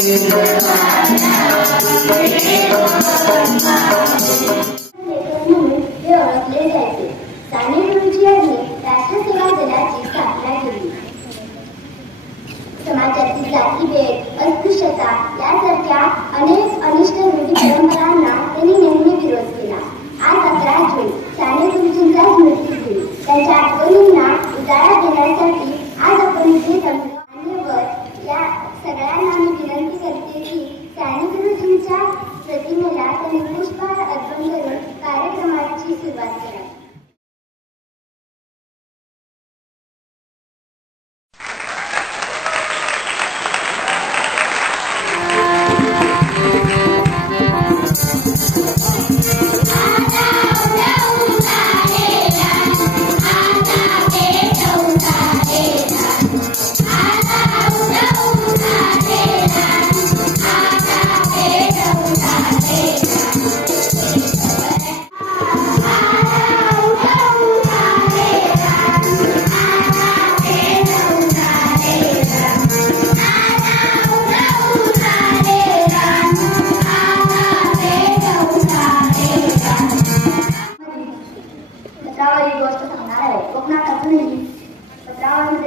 अस्पृश्यता यासारख्या अनेक अनिष्ट रूढी परंपरांना त्यांनी नेहमी विरोध केला. आज अकरा जून साने गुरुजींचा स्मृती दिन त्यांच्या आठवणींना उजाळा देण्यासाठी आज आपण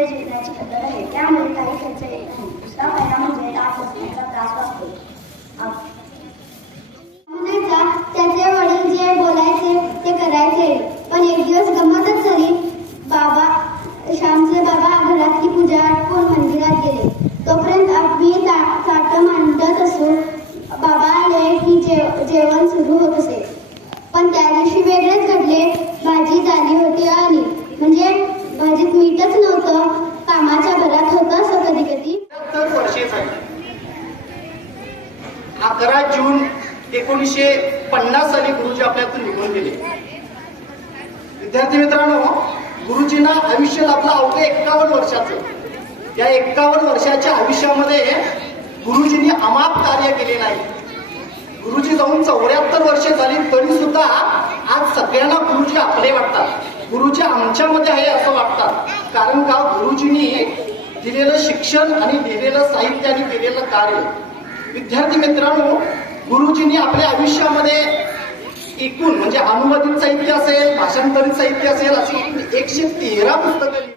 पत्रावरमध्ये लिहिण्याची पद्धत आहे. त्यामुळे काही त्यांचे येत नाही दुसरा फायदा म्हणजे डास असण्याचा त्रास वाचतो. त्याचे वडील जे बोलायचे ते करायचे. पण एक दिवस गमतच झाली. बाबा श्यामचे बाबा घरातली पूजा आटपून मंदिरात गेले. तोपर्यंत आम्ही ता- ताटं मांडत असून बाबा आले की जेव जेवण सुरू होत असे. पण त्या दिवशी वेगळेच घडले. भाजी झाली होती आणि म्हणजे बारा जून एकोणीसशे पन्नास साली गुरुजी आपल्यातून निघून गेले. विद्यार्थी मित्रांनो गुरुजींना आयुष्य लाभलं अवघं एक्कावन्न वर्षाचं. या एक्कावन्न वर्षाच्या आयुष्यामध्ये गुरुजींनी अमाप कार्य केले नाही. गुरुजी जाऊन चौऱ्याहत्तर वर्ष झाली तरी सुद्धा आज सगळ्यांना गुरुजी आपले वाटतात. गुरुजी आमच्यामध्ये आहे असं वाटतात. कारण का? गुरुजींनी दिलेलं शिक्षण आणि दिलेलं साहित्य आणि दिलेलं कार्य विद्यार्थी मित्रांनो गुरुजींनी आपल्या आयुष्यामध्ये एकूण म्हणजे अनुवादित साहित्य असेल भाषांतरित साहित्य असेल अशी एकशे तेरा पुस्तकं लिहिली.